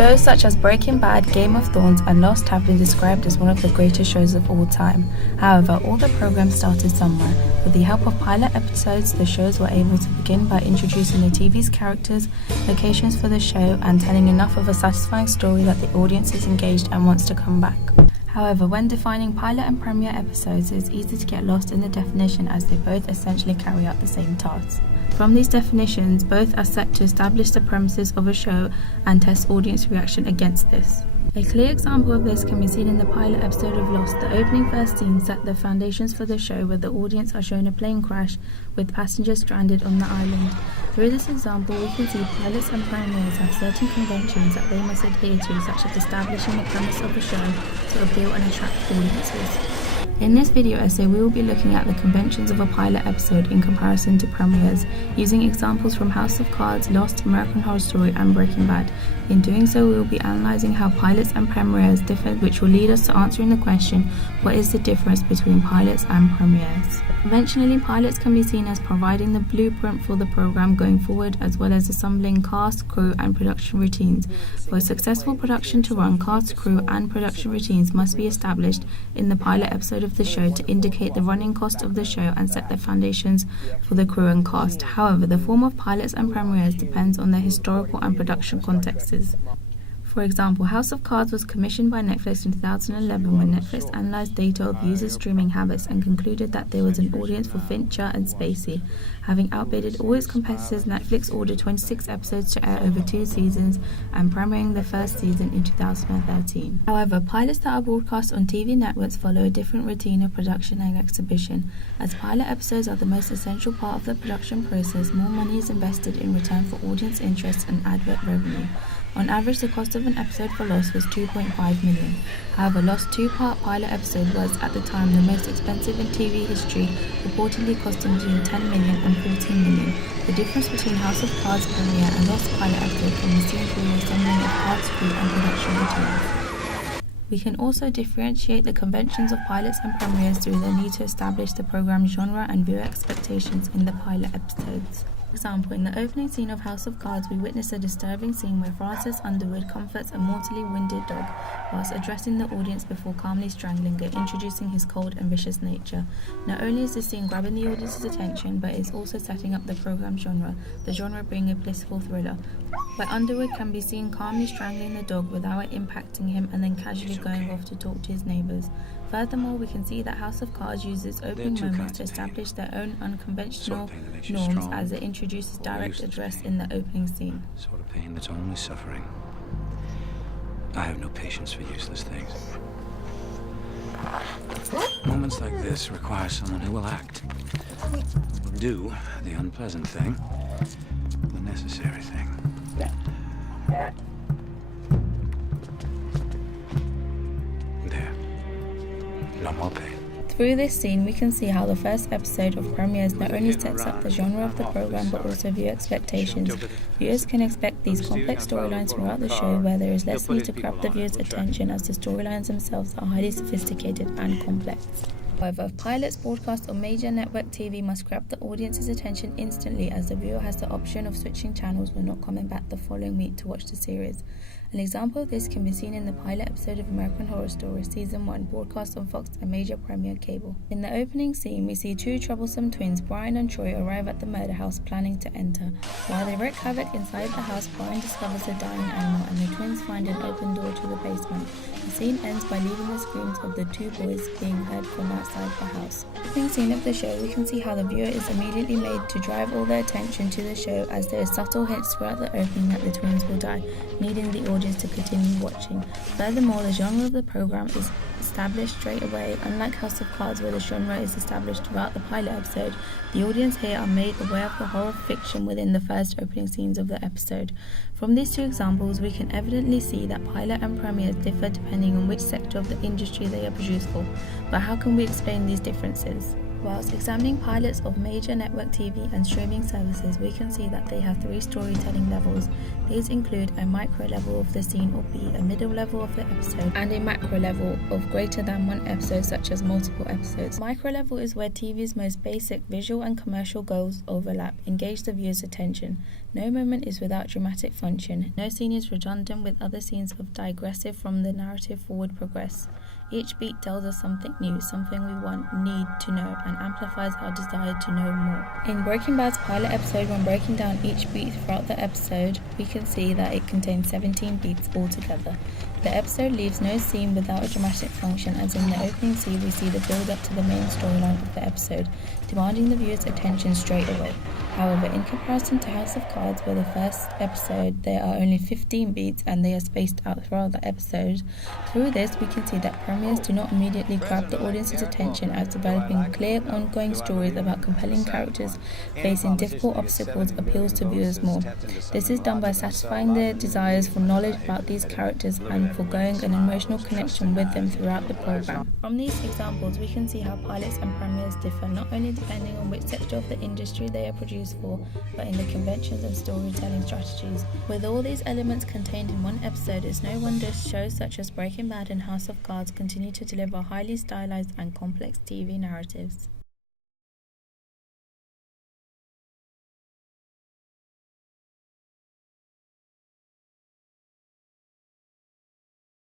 Shows such as Breaking Bad, Game of Thrones, and Lost have been described as one of the greatest shows of all time. However, all the programs started somewhere. With the help of pilot episodes, the shows were able to begin by introducing the TV's characters, locations for the show, and telling enough of a satisfying story that the audience is engaged and wants to come back. However, when defining pilot and premiere episodes, it is easy to get lost in the definition as they both essentially carry out the same task. From these definitions, both are set to establish the premises of a show and test audience reaction against this. A clear example of this can be seen in the pilot episode of Lost. The opening first scene set the foundations for the show, where the audience are shown a plane crash with passengers stranded on the island. Through this example, we can see pilots and premieres have certain conventions that they must adhere to, such as establishing the premise of a show to appeal and attract audiences. In this video essay, we will be looking at the conventions of a pilot episode in comparison to premieres, using examples from House of Cards, Lost, American Horror Story, and Breaking Bad. In doing so, we will be analysing how pilots and premieres differ, which will lead us to answering the question, what is the difference between pilots and premieres? Conventionally, pilots can be seen as providing the blueprint for the program going forward, as well as assembling cast, crew, and production routines. For a successful production to run, cast, crew, and production routines must be established in the pilot episode of the show to indicate the running cost of the show and set the foundations for the crew and cast. However, the form of pilots and premieres depends on their historical and production contexts. For example, House of Cards was commissioned by Netflix in 2011 when Netflix analysed data of users' streaming habits and concluded that there was an audience for Fincher and Spacey. Having outbidded all its competitors, Netflix ordered 26 episodes to air over 2 seasons and premiering the first season in 2013. However, pilots that are broadcast on TV networks follow a different routine of production and exhibition. As pilot episodes are the most essential part of the production process, more money is invested in return for audience interest and advert revenue. On average, the cost of an episode for Lost was $2.5 million. However, Lost's 2-part pilot episode was, at the time, the most expensive in TV history, reportedly costing between $10 million and $14 million. The difference between House of Cards premiere and Lost pilot episode can be seen through the assembling of cast, crew, and production routines. We can also differentiate the conventions of pilots and premieres through the need to establish the program's genre and viewer expectations in the pilot episodes. For example, in the opening scene of House of Cards, we witness a disturbing scene where Francis Underwood comforts a mortally wounded dog whilst addressing the audience before calmly strangling it, introducing his cold and vicious nature. Not only is this scene grabbing the audience's attention, but it's also setting up the program's genre, the genre being a blissful thriller, where Underwood can be seen calmly strangling the dog without it impacting him and then casually going off to talk to his neighbours. Furthermore, we can see that House of Cards uses opening moments to establish their own unconventional norms as it introduces direct address in the opening scene. Sort of pain that's only suffering. I have no patience for useless things. Moments like this require someone who will act. Will do the unpleasant thing, the necessary thing. There. No more pain. Through this scene, we can see how the first episode of premieres not only sets up the genre of the program but also viewer expectations. Viewers can expect these complex storylines throughout the show, where there is less need to grab the viewer's attention as the storylines themselves are highly sophisticated and complex. However, pilots broadcast on major network TV must grab the audience's attention instantly, as the viewer has the option of switching channels or not coming back the following week to watch the series. An example of this can be seen in the pilot episode of American Horror Story Season 1, broadcast on Fox, a major premiere cable. In the opening scene, we see 2 troublesome twins, Brian and Troy, arrive at the murder house planning to enter. While they wreak havoc inside the house, Brian discovers a dying animal and the twins find an open door to the basement. The scene ends by leaving the screams of the 2 boys being heard from outside the house. In the opening scene of the show, we can see how the viewer is immediately made to drive all their attention to the show, as there are subtle hints throughout the opening that the twins will die, needing the audience to continue watching. Furthermore, the genre of the program is established straight away. Unlike House of Cards, where the genre is established throughout the pilot episode, the audience here are made aware of the horror fiction within the first opening scenes of the episode. From these 2 examples, we can evidently see that pilot and premieres differ depending on which sector of the industry they are produced for. But how can we explain these differences? Whilst examining pilots of major network TV and streaming services, we can see that they have 3 storytelling levels. These include a micro level of the scene or beat, a middle level of the episode, and a macro level of greater than 1 episode, such as multiple episodes. Micro level is where TV's most basic visual and commercial goals overlap, engage the viewer's attention. No moment is without dramatic function. No scene is redundant, with other scenes of digressive from the narrative forward progress. Each beat tells us something new, something we want, need to know, and amplifies our desire to know more. In Breaking Bad's pilot episode, when breaking down each beat throughout the episode, we can see that it contains 17 beats altogether. The episode leaves no scene without a dramatic function, as in the opening scene we see the build-up to the main storyline of the episode, demanding the viewer's attention straight away. However, in comparison to House of Cards, where the first episode there are only 15 beats and they are spaced out throughout the episode, through this we can see that premieres do not immediately grab the audience's attention, as developing clear, ongoing stories about compelling characters facing difficult obstacles appeals to viewers more. This is done by satisfying their desires for knowledge about these characters and foregoing an emotional connection with them throughout the program. From these examples, we can see how pilots and premieres differ, not only depending on which sector of the industry they are produced for, but in the conventions and storytelling strategies. With all these elements contained in one episode, it's no wonder shows such as Breaking Bad and House of Cards continue to deliver highly stylized and complex TV narratives.